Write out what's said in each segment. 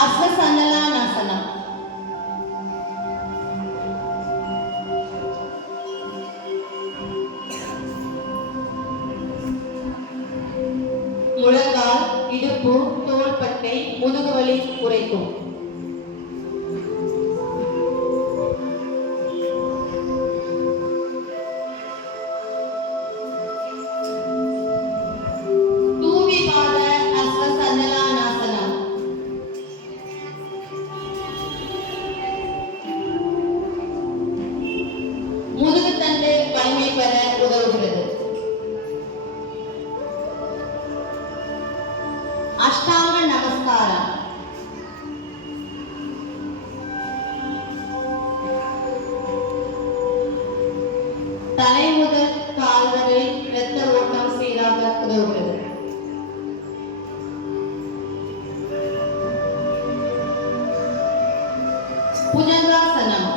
அஸ்வசந்தலானாசனம். முழங்கால், இடுப்பு, தோள்பட்டை, முதுகுவலி குறைக்கும். முதுகுத்தண்டு வலிமை பெற உதவுகிறது. அஷ்டாங்க நமஸ்காரம். தலை முதல் கால் வரை இரத்த ஓட்டம் சீராக உதவுகிறது. புஜங்காசனம்.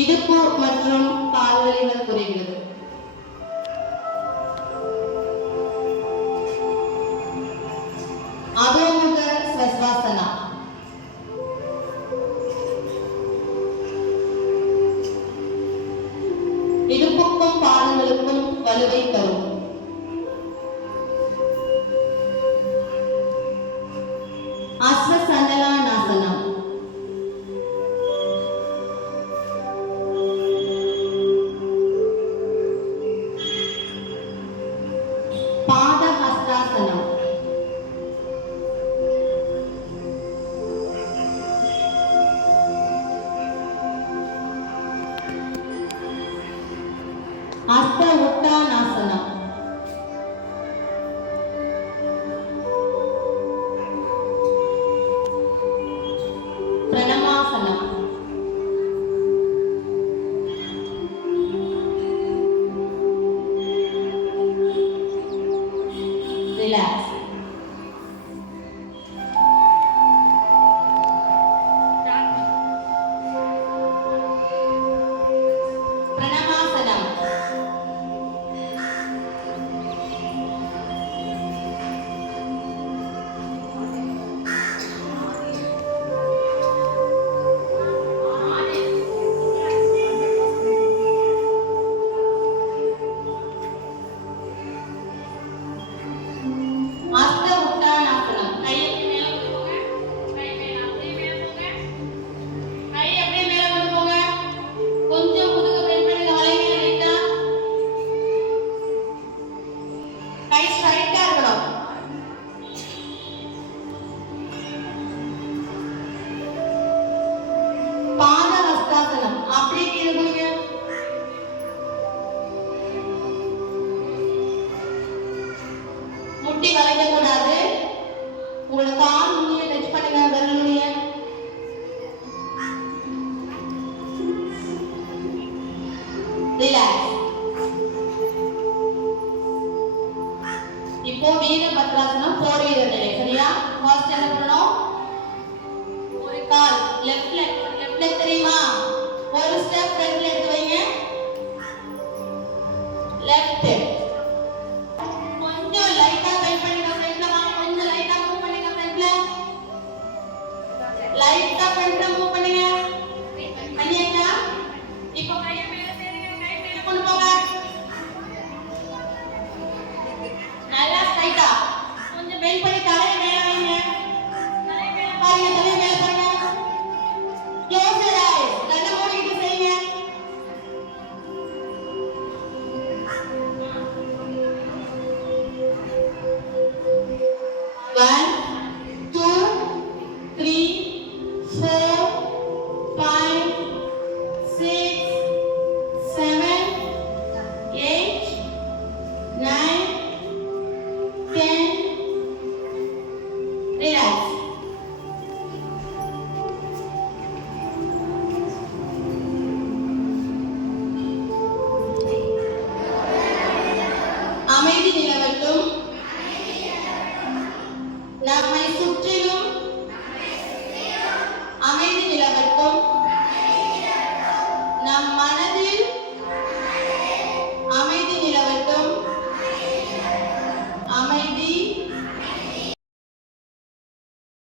இடுப்பு மற்றும் கால்வலிகள் குறைகிறது. அதோமுக ஸ்வஸ்வாசனா. இடுப்புக்கும் பாதங்களுக்கும் வலுவை தரும். அஸ்வசந்தலானாசனம். பாதஹஸ்தாசனம். ஹஸ்த உத்தானாசனம். பிரணமாசனம். ரிலாக்ஸ். பிரணமாசனம். ஹஸ்த உத்தானாசனம். கை அப்படியே மேல கொண்டு போங்க. கை மேல அப்படியே மேல போங்க. கை அப்படியே மேல கொண்டு போங்க. கொஞ்சம் முதுகு பெண்ட் பண்ணுங்க. வளைங்க லைட்டா. கை ஸ்ட்ரைட்டா இருக்கணும். பாதஹஸ்தாசனம். அப்படியே கீழே குனிங்க. முட்டி வளைக்க கூடாது. உங்களோட கால் நுனியை டச் பண்ணுங்க. விரல் நுனியை. ரிலாக்ஸ்.